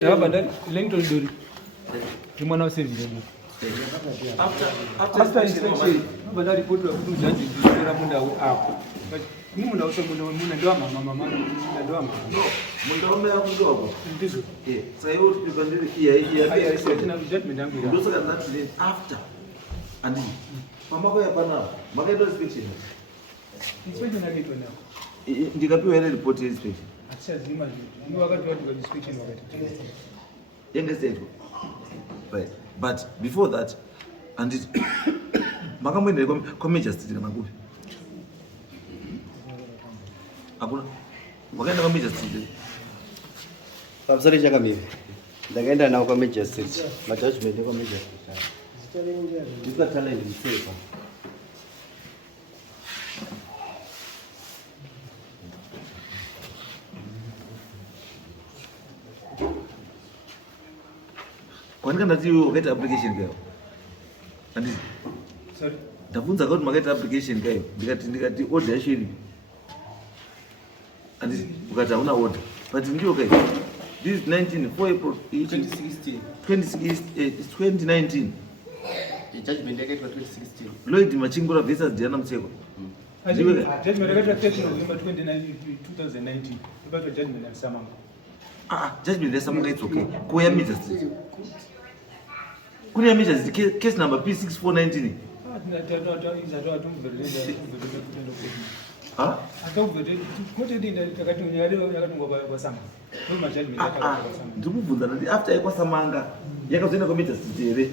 After inspection, but report of two judges to Ramunda out. But Munda also Munadama, Mamma, So you can do here. I said, judgment. Those are not after. And Mama, Magado's speaking. Inspection I get now. You can do any report inspection. I said, you are going to speaking of it. You understand? Right. But before that, and it Makamwende come just in Magu. Abuna. Wakaenda kwa major street. Kabisa kama ndakaenda nao kwa major street. Majudgment kwa major street. Ndika talent msepa. Kwani kana ziyo get application kayo. Andi. Sorry. Ndavunza kuti maketa application kayo. Ndikati order yashiri. Andi ukati una order. But ndiyo kayo. This is 19 4 April 2016. 2019. The judgment yakaitwa 2016. Lloyd Machingura versus Diana Mseko. Judgment I got 13 November 2019. About the judgment of Samanga. Judgment ya Samanga it's okay. Kuya meter street. Kuya meter street case number P6419. Ndikubvunza kuti after yakwasamanga yakazoenda kwa street here.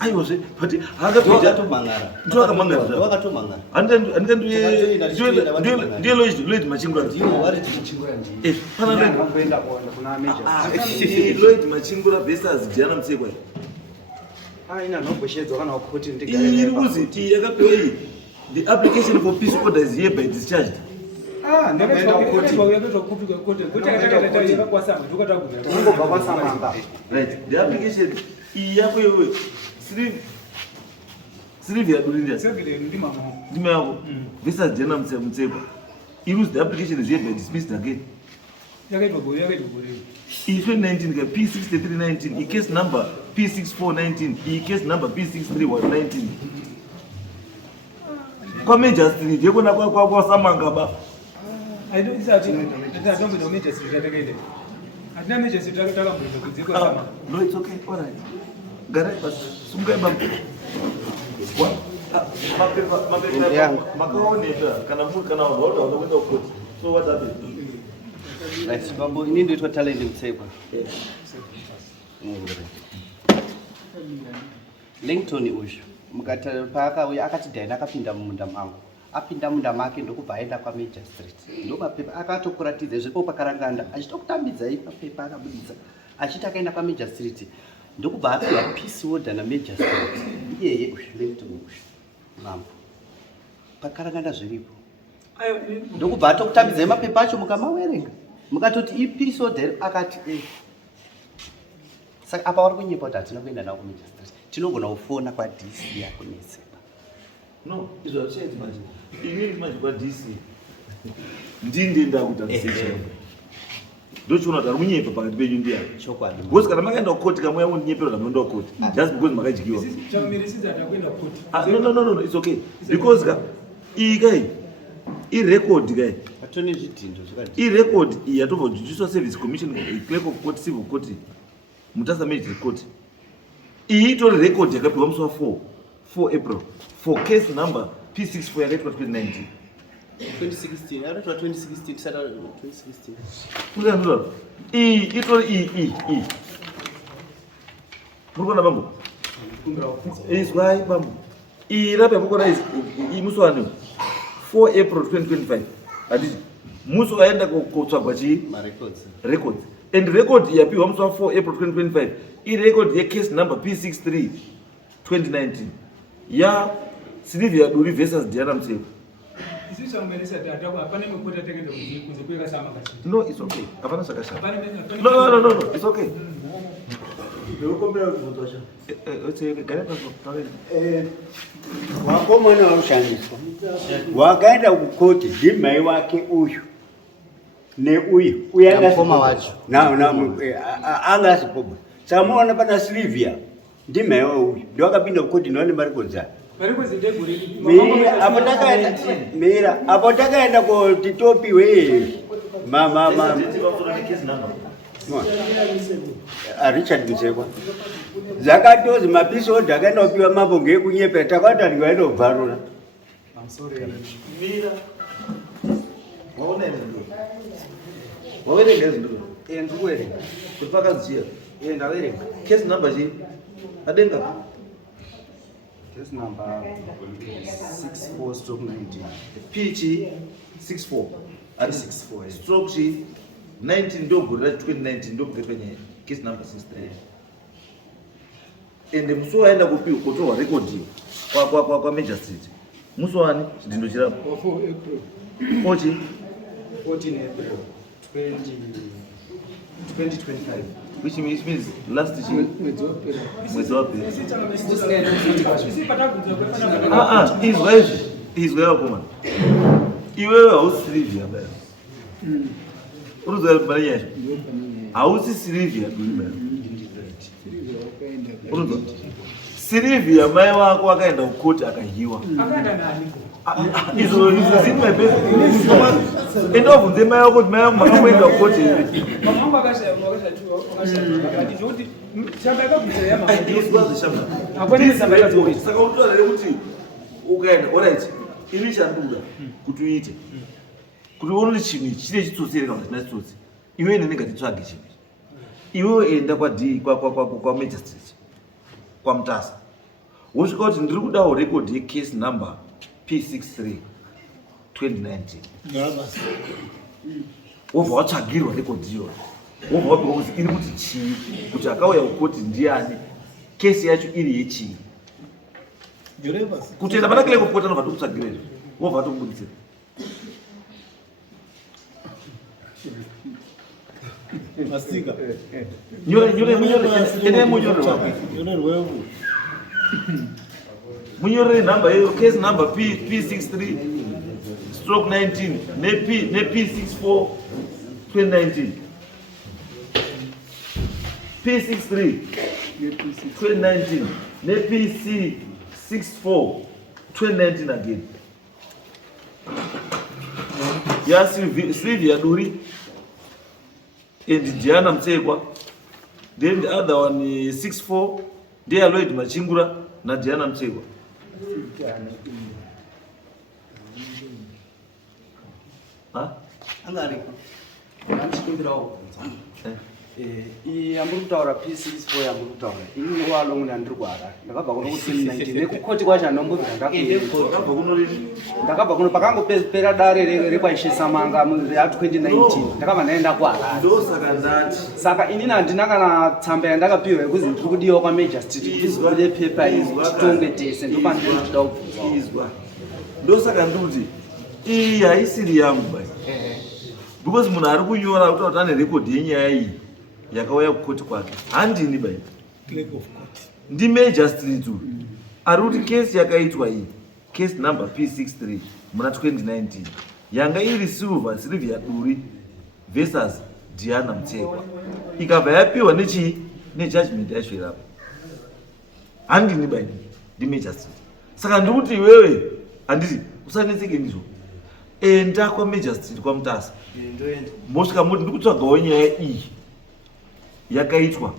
Ayozve but Wakati mangara. Ndio akamangara. Wakati mangara. Ndiye Lloyd Machingura. Ndiyo wari tichingura ndiyo. Pana Kwenda kuna measures. Lloyd Machingura versus Diana Mseko. Ina nomboshedzo kana ukoti ndigare. Iri kuzi yakapewa iyi. The application for peace order is hereby discharged. Ndakaenda ukoti yakatoa kupi kuti akataka kwasama ndokata kugara. Ngobva kwasama. Right. The application yako yewe Sylvia Durindia. Segere ndima mama. Ndima yako. Versus Diana Mseko. The application is hereby dismissed again. Yakaitwa gore. In 2019, P6319, case number P6419, case number P63119. Kwa major street, yekona kwa Samanga ba. I don't say that I don't know major street again. I don't major street again because Samanga. No, it's okay. All right. Gare bas sungai bam. What? Makaoneta kana mtu kana hold on the court. So what happened? Right. Bambo ini ndio talent msepa. Lincoln usho. Mukata paka uya akati daina akapinda mumunda mangu. Apinda munda make ndokubva aenda kwa Major Street. Ndomapepa akatokuratidza zvipo pakaranganda achitokutambidza ipapepa akabudisa. Achiti akaenda kwa Major Street. Ndokubva apiwa peace order na Major Street. Iyeye usho Lincoln usho. Mambo. Pakaranganda zviripo. Ndokubva atokutambidza ipapepa acho mukamawerenga. Mukatoti ipeace order akati saka apa wari kunyepa kuti hatina kuenda nawo kuMajor Street. Tinogona kufona kwa DC yako nesepa. No, izvo hazvichaiti manje. Inini manje kwa DC. Ndinda kutarisisha. Ndochiona kuti ari kunyepa pakati penyu ndiyani. Chokwadi. Because kana makaenda kukoti kamwe yamundinyepera kana munoenda kukoti. Just because makadyiwa. No, it's okay. Because kai irecord kai. Atone zvidhindo zvakadi. Irecord yatobva Judicial Service Commission Clerk of Court Civil Court. Mutasa Magistrate Court. Itori record yakapiwa musi wa 4 April for case number P64 yakaitwa 2019. 2016. Yakaitwa 2016 sada 2016. Kulandula. Itori Murukona bambo. Izwai bambo. Irape mukona musi wa 4 April 2025. Hadisi musi waenda kutsvagwa records. And record yapiwa musi wa 4 April 2025. Record ye case number P63 2019. Ya Sylvia Duri versus Diana Mseko. No, it's okay. Hapana sakasha. No, it's okay. Wakomana ushandiswa wakaenda kukoti ndimai wake uyu neuyu Mukoma wacho. angazipoba samuona pana Sylvia ndimhewa uyu ndowakapinda kukoti ndovane marikonzana mira apo takaenda kuti topiwe Richard Msekwa zvakatozi mapisodi akaenda kupiwa mapo ngeekunyepera takati ndingaenda kubvarura wawerenga izinduro ndikuwerenga kuti pakazichira ndawerenga case number chi adenga case number 64/19 p chi 64 ati 64 stroke chi 19 ndogurira 2019 ndokurepenye case number 63 ende musi waenda kupiwa kutorwa rekodiyo kwa Major Street musi wani chidindo chirapo 4 April ochi 14 April 2025 which means last mwezi wapera izwa yakoma iwewe hausi Sylvia baya uruza baya hausi Sylvia baya uruza Sylvia mai wako akaenda kukoti akahiwa izo zimwe bebe endovunze mai wako mai wangu makaenda kukoti mamangu akashaya kuti shamba yakabvisa saka utoa kuti ukaenda alright ini chanduda kuti uite kuti uone chimwe chine chitsotsi ere kana china chitsotsi iwe nene ngatitsvage chimwe iwewe enda kwa Major Street kwa Mutasa wosvika kuti ndiri kudawo record yecase number P63 2019 wobva watsvagirwa record iyoyo wobva wapirwa kuti iri kuti chii kuti akauya kukoti ndiani kesi yacho iri yechii kutoenda pana clerk of court anobva tokutsvagirezvo wobva watokubuditsira munyorere nhamba iyoyo case number P63 stroke 19 ne-P64 2019 P63 2019 ne-PC64 2019 again ya Sylvia Duri and Diana Msekwa, then the other one is 64 they are Lloyd Machingura na Diana Msekwa. yamburi kutaura P64 yamburi kutaura ini walongo ndiri kwara ndakabva kuno kuti 19 nekukoti kwacho anombobva ndakabva kuno pakangopera dare rekwaishisa manga ya 2019 ndakabva ndaenda kwara Ndosaka ndati saka inini handina kana tsamba yandakapiwa yekuzi ndiri kudiwa kwa Major Street kuti zivule pepa titonge tese ndopandiri kuda kubvunza ndosaka nduti iyi haisiri yangu bai because munhu ari kunyora kutaura kuti ane record yenyaya iyi yakauya kukoti kwake handini bai ndi Major Street ari kuti kesi yakaitwa iyi case number P63 muna 2019 yanga iri Sylvia Duri versus Diana Msekwa ikabva yapiwa nechii nejudgment yacho irapo handini bai ndi Major Street saka ndikuti iwewe handiti usanetseke ndizvo enda kwa Major Street kwa Mutasa mosvika muti ndikutsvagawo nyaya iyi yakaitwa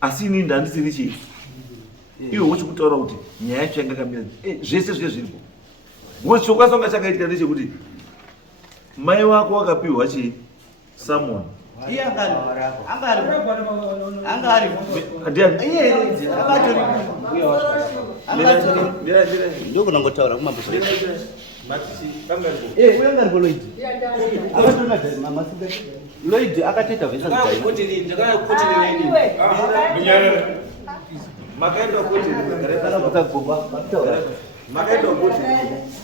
asi ini ndandisiri chii iwe wochikutaura kuti nyaya yacho yanga yakamira zvese zviripo chokwazi wanga chakaitika ndechekuti mai wako wakapiwa chii Samon ndokunangotaura kumambo Lloyd akatoita vhesa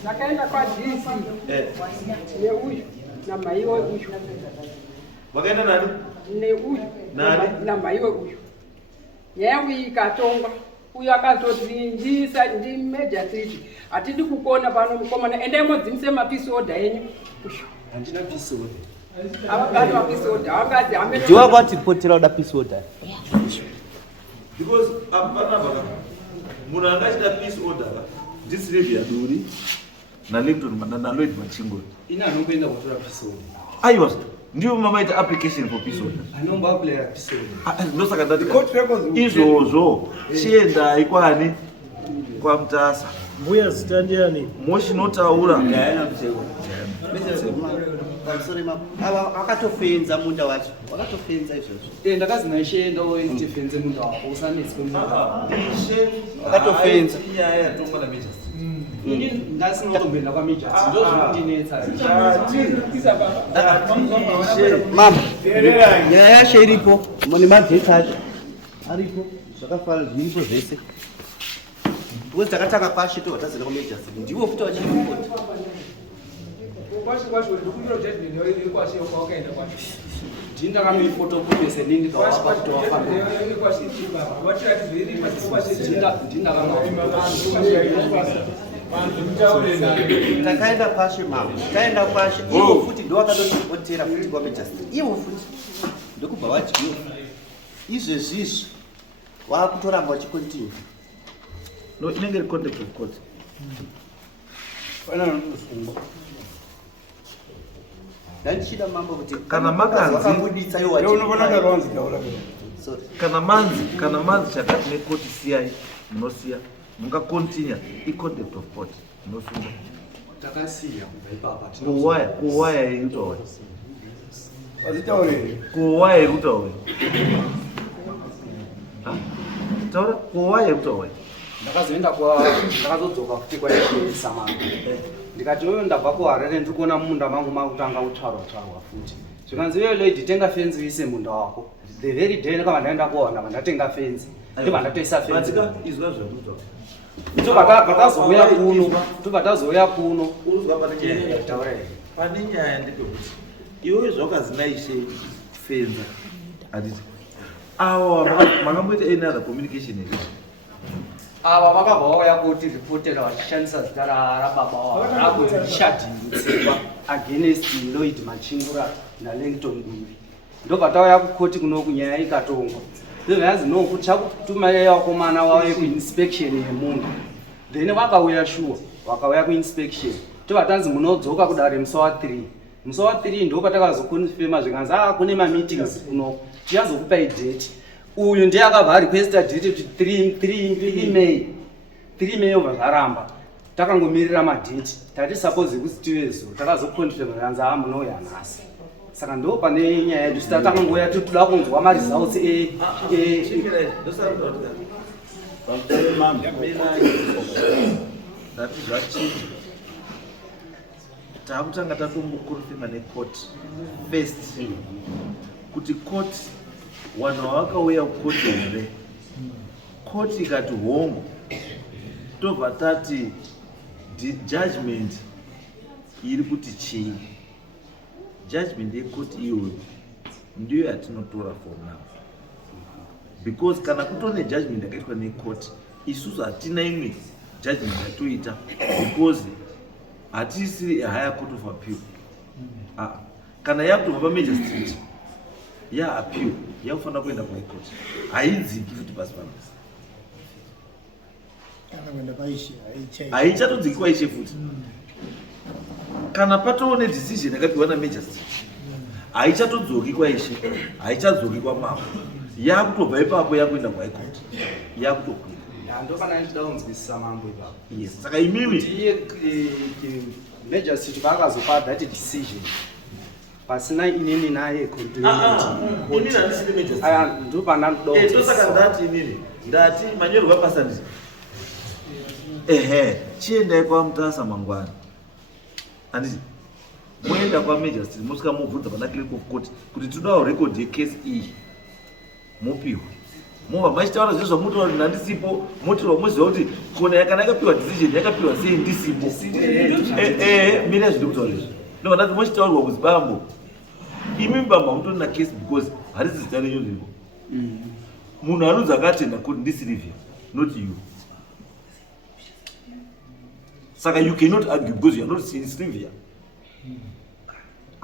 Nakaenda kwa DC neuyu na maiwe uyu wakaenda nani neuyu na maiwe uyu nyaya uyu ikatongwa uyu akazodzinjisa ndi Major Street hatidi kukona pano mukomana ende modzimise mapisoda enyu handina pisoda Abagadi peace order. Abagadi amele. ndiwa kwatiripotera uda peace order. Because apana baka munhu angachita peace order ndisirevhi yaduri naLimpton na Lloyd Machingo ina anomboenda kutora peace order. aiwa ndivo mamaita application for peace order Anomboaplayera peace order. ndosaka ndati izvozvo chiendai kwani kwaMutasa mbuya zita ndiani mochinotaura pamusoro ava vakatofenza munda wacho vakatofenza izvozvo Ndakazi naishe ndofenze munda wako usanetsi kwemunda. vakatofenza inyaya yatongwa naMajors Ini ndasinotomboenda kwaMajors ndozvinondinetsa. mama nyaya yacho iripo mune madheti acho aripo zvakafana zviripo zvese because takatanga kwashe tovatazira kwaMajors ndivo futi vachiripoti Kwashi ndikumbira judgment yoiri kwashi kwakaenda kwashi. Ndindakamiri photocopy seningi ndawapatoafamba. Kwashi chiba. Watira tibiri kwashi kwashi. takaenda kwashe mama taenda kwashe ivo futi ndo vakatotipotera futi kwaMajors ivo futi ndokubva vadyiwa izvezvizvi vakutoramba vachikontinue no inenge iri contempt of court ndandichida mambo kuti Kana makanzi- vakabuditsa iwo kana manzi chakati nekoti siyai munosiya mungakontinya icontempt of court munosunga Takasiya kubva ipapa. kuwaya iri kutaura kuwaya iri kutaura taura kuwaya iri kutaura ndakazodzoka futi kwaisa mama ndikati oyo ndabva kuHarare ndiri kuona munda mangu makutanga kutsvarwa futi zvikanzi iwe Lloyd tenga fenzi uise munda wako the very day ndakabva ndaenda kuwana vandatenga fenzi ndibva ndatoisa fenzi izwa zvakutaura tobva kuno uruzwa pane nyaya ndepekuti iwe zvawakazi naishe fenza handiti avo makamboita any other communication here ava vakabva vauya kuti ripotera vachishandisa zita rababa wavo rakunzi ishadhingutsekwa against Lloyd Machingura naLimpton Bibi ndobva tauya kukoti kunoku nyaya ikatongwa zvezvanzi noku tichakutumai vakomana vauye kuinspection yemunda then vakauya shuwa vakauya kuinspection tobva tanzi munodzoka kudare musi wa3 musi wa3 ndopatakazokonfirma zvikanzi kune mameetings kunoku tichazokupai date uyu ndiye akabva requesta date kuti 3 May obva zvaramba takangomirira madheti tati suppose kuti tive zuva takazokonfirma kanzi munouya nhasi saka ndo pane nyaya yedu sita takangoya toda kunzwa maresults ndati zvachinja taakutanga tatombokonfirma nekoti first kuti koti vanhu vavakauya kukoti here koti ikati hongu tobva tati judgment iri kuti chii judgment yekoti iyoyo ndiyo yatinotora for now because kana kutone judgment yakaitwa nekoti isusu hatina imwe judgment yatoita because hatisiri higher court of appeal kana yakutobva paMajors yaappeal yakufanira kuenda kuHigh Court haidziki futi pasi pamasi haichatodziki kwaishe futi kana patoo nedecision yakapiwa naMajors haichatodzoki kwaishe haichadzoki kwamambo yakutobva ipapo yakuenda kuHigh Court yakutokwira ndofana ndichida kunzwisisa mambo ipapo yes saka imimi iye Majors kuti vakazopa that decision pasina inini naye inini handisiri Majors ndopana ndosaka ndati inini ndati manyorwa basa ndii chiendai kwaMutasa mangwana handiti moenda kwaMajors mosvika mobvunza pana clerk of court kuti todawo record yecase iyi mopiwa mobva machitaura zvizvo zvamutoa kuti handisipo motirwa moziva kuti kona kana yakapiwa decision yakapiwa sei ndisipo mira zviri kutaura izvi ndobva ndati mochitaurirwa kuzi bambo imi bamba mutori na case because harisi zita renyu riripo munhu anonzi akatenda kuti ndisirivia not you saka you cannot argue because you are not Sylvia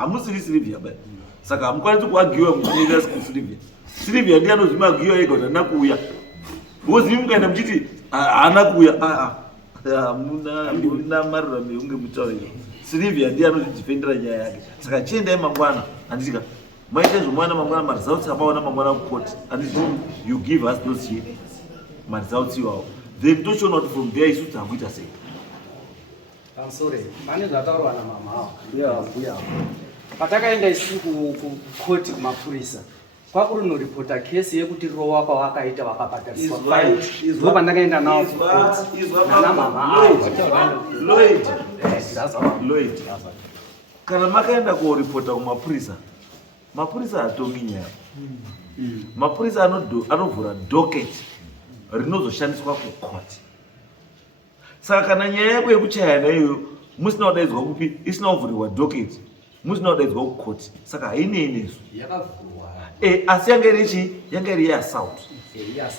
hamusiri Silvia baya. Saka hamukwanisi kuagiwa mukunyerera Silvia. Silvia ndiye anozvima giwa ega kuti handina kuuya. Wozivi mukaenda muchiti haana kuuya. Hamuna marurame unge mutauriro. Silvia ndiye anozvidifendera nyaya yake. Saka chiendai mangwana handitika maite zvomwana mangwana maresults apaona mangwana kukoti. Handiti you give us those here. Maresults iwawo. Then tochiona kuti from there isu takuita sei. I'm sorry. Mane zvataurwa namama ndiye patakaenda isu kukoti kumapurisa kwakurinорепорта kesi yekuti rowa kwavakaita vakabhadhariswa fine ndipo pandakaenda nawo kukoti namama Lloyd kana makaenda korepota kumapurisa mapurisa hatongi nyaya mapurisa anovhura docket rinozoshandiswa kukoti. Saka kana nyaya yako yekuchayana iyoyo musina kudaidzwa kupi isina kuvhurirwa docket musina kudaidzwa kukoti saka haineinesu yakavhurwa asi yanga iri yeassault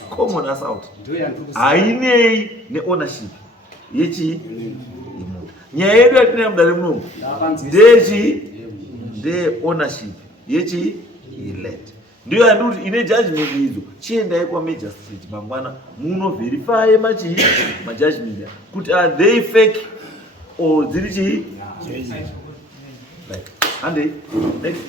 common assault hainei neownership yemunhu. Nyaya yedu yatinea mudare munomu ndeownership yechiland ndiyo yandikuti ine judgment idzo chiendai kwamagistrate mangwana munoverify majudgment kuti are they fake or dziri chii handei next